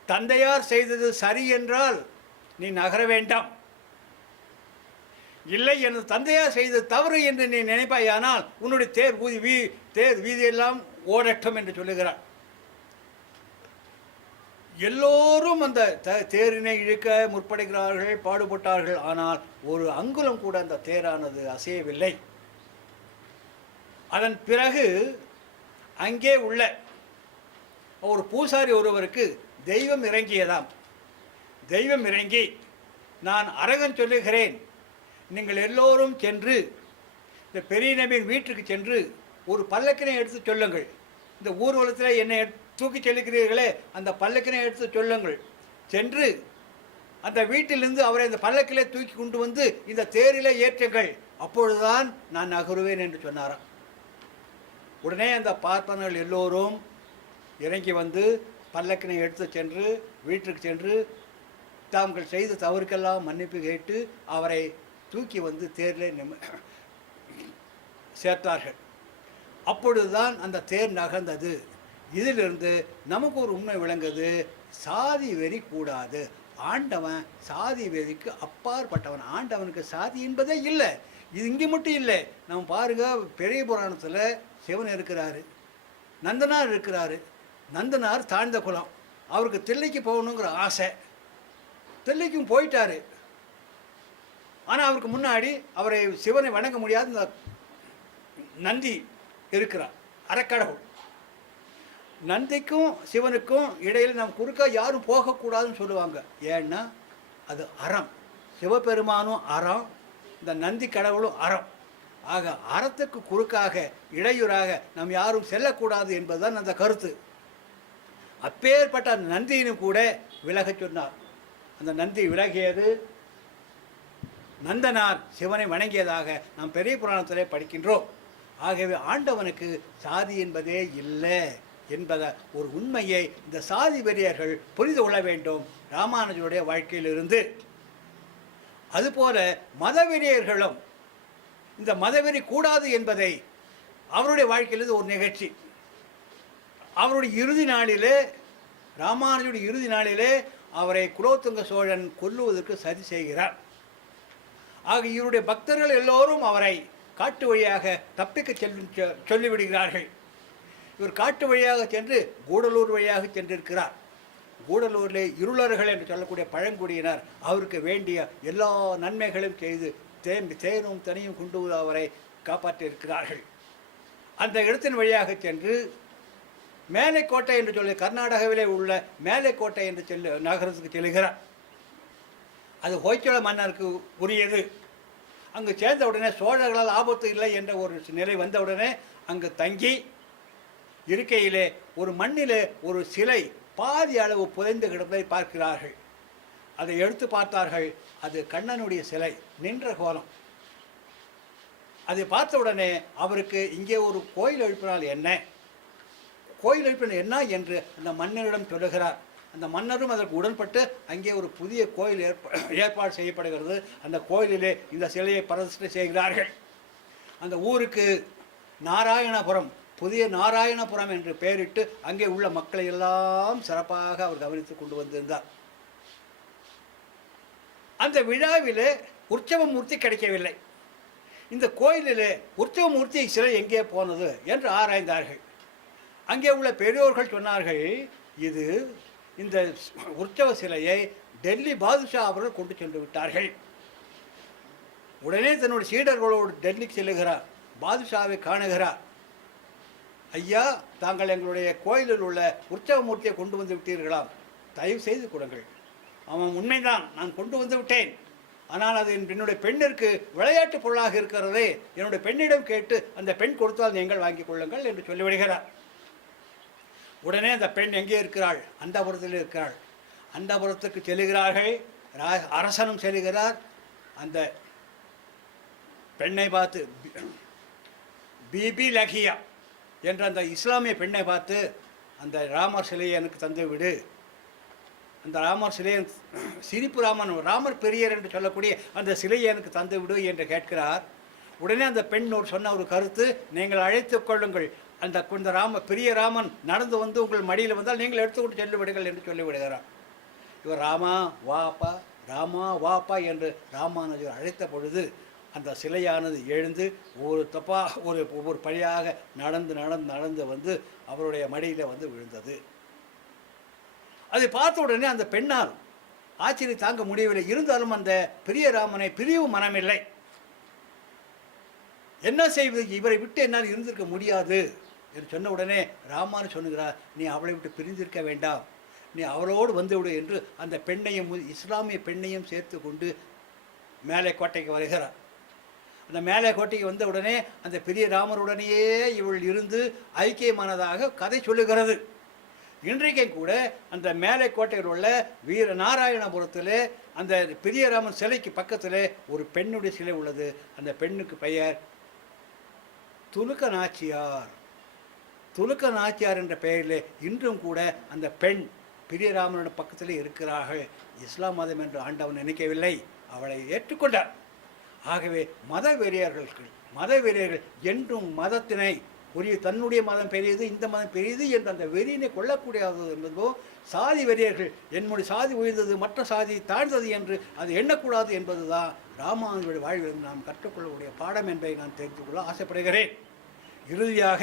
தந்தையார் செய்தது சரி என்றால் நீ நகர வேண்டாம். இல்லை, எனது தந்தையார் செய்தது தவறு என்று நீ நினைப்பாயானால் உன்னுடைய தேர் வீதியெல்லாம் ஓடட்டும் என்று சொல்லுகிறார். எல்லோரும் அந்த தேரினை இழுக்க முற்படுகிறார்கள், பாடுபட்டார்கள். ஆனால் ஒரு அங்குலம் கூட அந்த தேரானது அசையவில்லை. அதன் பிறகு அங்கே உள்ள ஒரு பூசாரி ஒருவருக்கு தெய்வம் இறங்கியதாம். தெய்வம் இறங்கி, நான் அரகன் சொல்லுகிறேன், நீங்கள் எல்லோரும் சென்று இந்த பெரிய நபியின் வீட்டுக்கு சென்று ஒரு பல்லக்கினை எடுத்து சொல்லுங்கள். இந்த ஊர்வலத்தில் என்னை தூக்கி செல்லுகிறீர்களே, அந்த பல்லக்கினை எடுத்து சொல்லுங்கள். சென்று அந்த வீட்டிலிருந்து அவரை இந்த பல்லக்கிலே தூக்கி கொண்டு வந்து இந்த தேரிலே ஏற்றுங்கள், அப்பொழுதுதான் நான் நகருவேன் என்று சொன்னாராம். உடனே அந்த பார்ப்பனர்கள் எல்லோரும் இறங்கி வந்து பல்லக்கினை எடுத்து சென்று வீட்டுக்கு சென்று தாங்கள் செய்த தவறுக்கெல்லாம் மன்னிப்பு கேட்டு அவரை தூக்கி வந்து தேரில் சேர்த்தார்கள். அப்பொழுதுதான் அந்த தேர் நகர்ந்தது. இதிலிருந்து நமக்கு ஒரு உண்மை விளங்குது, சாதி வெறி கூடாது. ஆண்டவன் சாதி வெறிக்கு அப்பாற்பட்டவன். ஆண்டவனுக்கு சாதி என்பதே இல்லை. இது இங்கே மட்டும் இல்லை. நம்ம பாருங்க, பெரிய புராணத்தில் சிவன் இருக்கிறாரு, நந்தனார் இருக்கிறாரு. நந்தனார் தாழ்ந்த குலம், அவருக்கு தில்லைக்கு போகணுங்கிற ஆசை. தில்லைக்கும் போயிட்டாரு. ஆனால் அவருக்கு முன்னாடி அவரை சிவனை வணங்க முடியாத இந்த நந்தி இருக்கிறார், அறக்கடவுள். நந்திக்கும் சிவனுக்கும் இடையில் நம்ம குறுக்க யாரும் போகக்கூடாதுன்னு சொல்லுவாங்க. ஏன்னா அது அறம். சிவபெருமானும் அறம், இந்த நந்தி கடவுளும் அறம். ஆக அறத்துக்கு குறுக்காக இடையூறாக நம் யாரும் செல்லக்கூடாது என்பதுதான் அந்த கருத்து. அப்பேற்பட்ட அந்த நந்தியினும் கூட விலக சொன்னார். அந்த நந்தி விலகியது. நந்தனார் சிவனை வணங்கியதாக நாம் பெரிய புராணத்திலே படிக்கின்றோம். ஆகவே ஆண்டவனுக்கு சாதி என்பதே இல்லை என்பத ஒரு உண்மையை இந்த சாதி வெறியர்கள் புரிந்து கொள்ள வேண்டும் ராமானுஜருடைய வாழ்க்கையிலிருந்து. அதுபோல மதவெறியர்களும் இந்த மதவெறி கூடாது என்பதை அவருடைய வாழ்க்கையிலிருந்து ஒரு நிகழ்ச்சி. அவருடைய இறுதி நாளிலே, ராமானுஜருடைய இறுதி நாளிலே அவரை குலோத்துங்க சோழன் கொல்லுவதற்கு சதி செய்கிறார். ஆக இவருடைய பக்தர்கள் எல்லோரும் அவரை காட்டு வழியாக தப்பிக்க சொல்லிவிடுகிறார்கள். இவர் காட்டு வழியாக சென்று கூடலூர் வழியாக சென்றிருக்கிறார். கூடலூரில் இருளர்கள் என்று சொல்லக்கூடிய பழங்குடியினர் அவருக்கு வேண்டிய எல்லா நன்மைகளும் செய்து தேனும் தனியும் கொண்டு அவரை காப்பாற்றியிருக்கிறார்கள். அந்த இடத்தின் வழியாக சென்று மேலைக்கோட்டை என்று சொல்லி கர்நாடகாவிலே உள்ள மேலைக்கோட்டை என்று நகரத்துக்கு செல்கிறார். அது ஹொய்சல மன்னருக்கு உரியது. அங்கு சேர்ந்த உடனே சோழர்களால் ஆபத்து இல்லை என்ற ஒரு நிலை வந்தவுடனே அங்கு தங்கி இருக்கையிலே ஒரு மண்ணிலே ஒரு சிலை பாதி அளவு புதைந்து கிடப்பதை பார்க்கிறார்கள். அதை எடுத்து பார்த்தார்கள். அது கண்ணனுடைய சிலை, நின்ற கோலம். அதை பார்த்த உடனே அவருக்கு இங்கே ஒரு கோயில் எழுப்பினால் என்ன, கோயில் எழுப்பினால் என்ன என்று அந்த மன்னரிடம் சொல்லுகிறார். அந்த மன்னரும் அதற்கு உடன்பட்டு அங்கே ஒரு புதிய கோயில் ஏற்பாடு செய்யப்படுகிறது. அந்த கோயிலிலே இந்த சிலையை பிரதிஷ்டை செய்கிறார்கள். அந்த ஊருக்கு நாராயணபுரம், புதிய நாராயணபுரம் என்று பெயரிட்டு அங்கே உள்ள மக்களை எல்லாம் சிறப்பாக அவர் கவனித்து கொண்டு வந்திருந்தார். அந்த விழாவிலே உற்சவமூர்த்தி கிடைக்கவில்லை. இந்த கோயிலிலே உற்சவமூர்த்தி சிலை எங்கே போனது என்று ஆராய்ந்தார்கள். அங்கே உள்ள பெரியோர்கள் சொன்னார்கள், இது இந்த உற்சவ சிலையை டெல்லி பாதுஷா அவர்கள் கொண்டு சென்று விட்டார்கள். உடனே தன்னுடைய சீடர்களோடு டெல்லிக்கு செல்லுகிறார். பாதுஷாவை காணுகிறார். ஐயா, தாங்கள் எங்களுடைய கோயிலில் உள்ள உற்சவமூர்த்தியை கொண்டு வந்து விட்டீர்களாம், தயவு செய்து கொடுங்கள். அவன் உண்மைதான், நான் கொண்டு வந்து விட்டேன். ஆனால் அது என்னுடைய பெண்ணிற்கு விளையாட்டு பொருளாக இருக்கிறதே, என்னுடைய பெண்ணிடம் கேட்டு அந்த பெண் கொடுத்தால் நீங்கள் வாங்கிக் கொள்ளுங்கள் என்று சொல்லிவிடுகிறார். உடனே அந்த பெண் எங்கே இருக்கிறாள்? அந்தபுரத்தில் இருக்கிறாள். அந்தபுரத்துக்கு செல்லுகிறார்கள். அரசனும் செல்லுகிறார். அந்த பெண்ணை பார்த்து, பிபி லகியா என்ற அந்த இஸ்லாமிய பெண்ணை பார்த்து, அந்த ராமர் சிலையை எனக்கு தந்து விடு, அந்த ராமர் சிலையை, சிரிப்பு ராமன், ராமர் பெரியர் என்று சொல்லக்கூடிய அந்த சிலையை எனக்கு தந்து விடு என்று கேட்கிறார். உடனே அந்த பெண் சொன்ன ஒரு கருத்து, நீங்கள் அழைத்து கொள்ளுங்கள், அந்த பெரிய ராமன் நடந்து வந்து உங்கள் மடியில் வந்தால் நீங்கள் எடுத்துக்கொண்டு சென்று விடுங்கள் என்று சொல்லிவிடுகிறார். இவர் ராமா வாப்பா, ராமா வாப்பா என்று ராமானுஜர் அழைத்த பொழுது அந்த சிலையானது எழுந்து ஒவ்வொரு படியாக நடந்து நடந்து நடந்து வந்து அவருடைய மடியில் வந்து விழுந்தது. அதை பார்த்த உடனே அந்த பெண்ணால் ஆச்சரியம் தாங்க முடியவில்லை. இருந்தாலும் அந்த பெரிய ராமனை பிரிவும் மனமில்லை. என்ன செய்வது, இவரை விட்டு என்னால் இருந்திருக்க முடியாது என்று சொன்ன உடனே ராமானு சொன்னுகிறார், நீ அவளை விட்டு பிரிந்திருக்க வேண்டாம், நீ அவளோடு வந்துவிடு என்று அந்த பெண்ணையும் இஸ்லாமிய பெண்ணையும் சேர்த்து கொண்டு மேலே கோட்டைக்கு வருகிறார். அந்த மேலே கோட்டைக்கு வந்த உடனே அந்த பெரிய ராமருடனேயே இவள் இருந்து ஐக்கியமானதாக கதை சொல்லுகிறது. இன்றைக்கும் கூட அந்த மேலை கோட்டையில் உள்ள வீர நாராயணபுரத்தில் அந்த பெரிய ராமன் சிலைக்கு பக்கத்தில் ஒரு பெண்ணுடைய சிலை உள்ளது. அந்த பெண்ணுக்கு பெயர் துலுக்க நாச்சியார். துலுக்க நாச்சியார் என்ற பெயரில் இன்றும் கூட அந்த பெண் பெரிய ராமனோட பக்கத்தில் இருக்கிறார்கள். இஸ்லாம் மதம் என்று ஆண்டவன் நினைக்கவில்லை, அவளை ஏற்றுக்கொண்டார். ஆகவே மத வெறியர்கள் என்றும் மதத்தினை தன்னுடைய மதம் பெரியது, இந்த மதம் பெரியது என்று அந்த வெறியினை கொள்ளக்கூடாது என்பதோ, சாதி வெறியர்கள் என்னுடைய சாதி உயர்ந்தது மற்ற சாதி தாழ்ந்தது என்று அது எண்ணக்கூடாது என்பது தான் ராமானுஜருடைய வாழ்வில் நாம் கற்றுக்கொள்ளக்கூடிய பாடம் என்பதை நான் தெரிந்து கொள்ள ஆசைப்படுகிறேன். இறுதியாக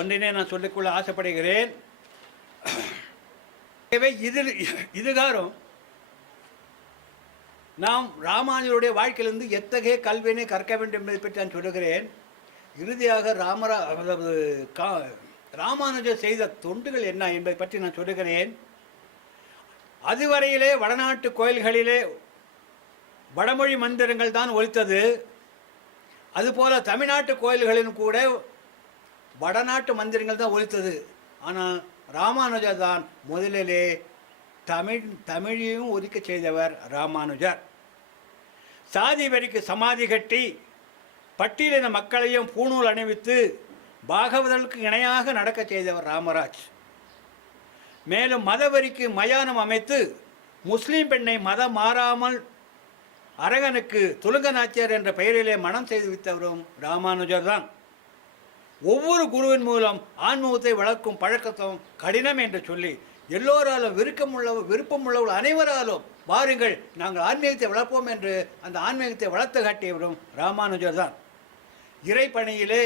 ஒன்றினை நான் சொல்லிக்கொள்ள ஆசைப்படுகிறேன். இதுகாரம் நாம் ராமானுஜருடைய வாழ்க்கையிலிருந்து எத்தகைய கல்வியினை கற்க வேண்டும் என்பதை பற்றி நான் சொல்லுகிறேன். இறுதியாக ராமானுஜர் செய்த தொண்டுகள் என்ன என்பதை பற்றி நான் சொல்லுகிறேன். அதுவரையிலே வடநாட்டு கோயில்களிலே வடமொழி மந்திரங்கள் தான் ஒலித்தது. அதுபோல தமிழ்நாட்டு கோயில்களிலும் கூட வடநாட்டு மந்திரங்கள் தான் ஒலித்தது. ஆனால் ராமானுஜர் தான் முதலிலே தமிழையும் ஒதுக்க செய்தவர் ராமானுஜர். சாதி வரிக்கு சமாதி கட்டி பட்டியலின மக்களையும் பூணூல் அணிவித்து பாகவதற்கு இணையாக நடக்க செய்தவர் ராமராஜ். மேலும் மதவரிக்கு மயானம் அமைத்து முஸ்லீம் பெண்ணை மதம் மாறாமல் அரகனுக்கு துலுங்கநாச்சியார் என்ற பெயரிலே மனம் செய்து வைத்தவரும் ராமானுஜர் தான். ஒவ்வொரு குருவின் மூலம் ஆன்மீகத்தை வளர்க்கும் பழக்கத்தும் கடினம் என்று சொல்லி எல்லோராலும் விருப்பமுள்ளவர்கள் அனைவராலும் வாருங்கள் நாங்கள் ஆன்மீகத்தை வளர்ப்போம் என்று அந்த ஆன்மீகத்தை வளர்த்து காட்டியவரும் ராமானுஜர் தான். இறைப்பணியிலே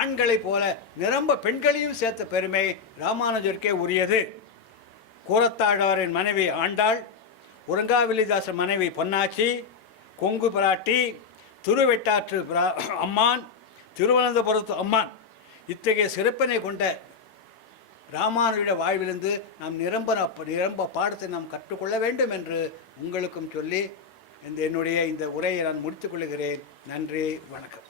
ஆண்களைப் போல நிரம்ப பெண்களையும் சேர்த்த பெருமை ராமானுஜருக்கே உரியது. கூரத்தாழ்வாரின் மனைவி ஆண்டாள், உறங்காவிலிதாசன் மனைவி பொன்னாச்சி, கொங்கு பிராட்டி, திருவெட்டாற்று அம்மான், திருவனந்தபுரத்து அம்மான், இத்தகைய சிறப்பினை கொண்ட ராமானுஜருடைய வாழ்விலிருந்து நாம் நிரம்ப பாடத்தை நாம் கற்றுக்கொள்ள வேண்டும் என்று உங்களுக்கும் சொல்லி என்னுடைய இந்த உரையை நான் முடித்துக் கொள்கிறேன். நன்றி, வணக்கம்.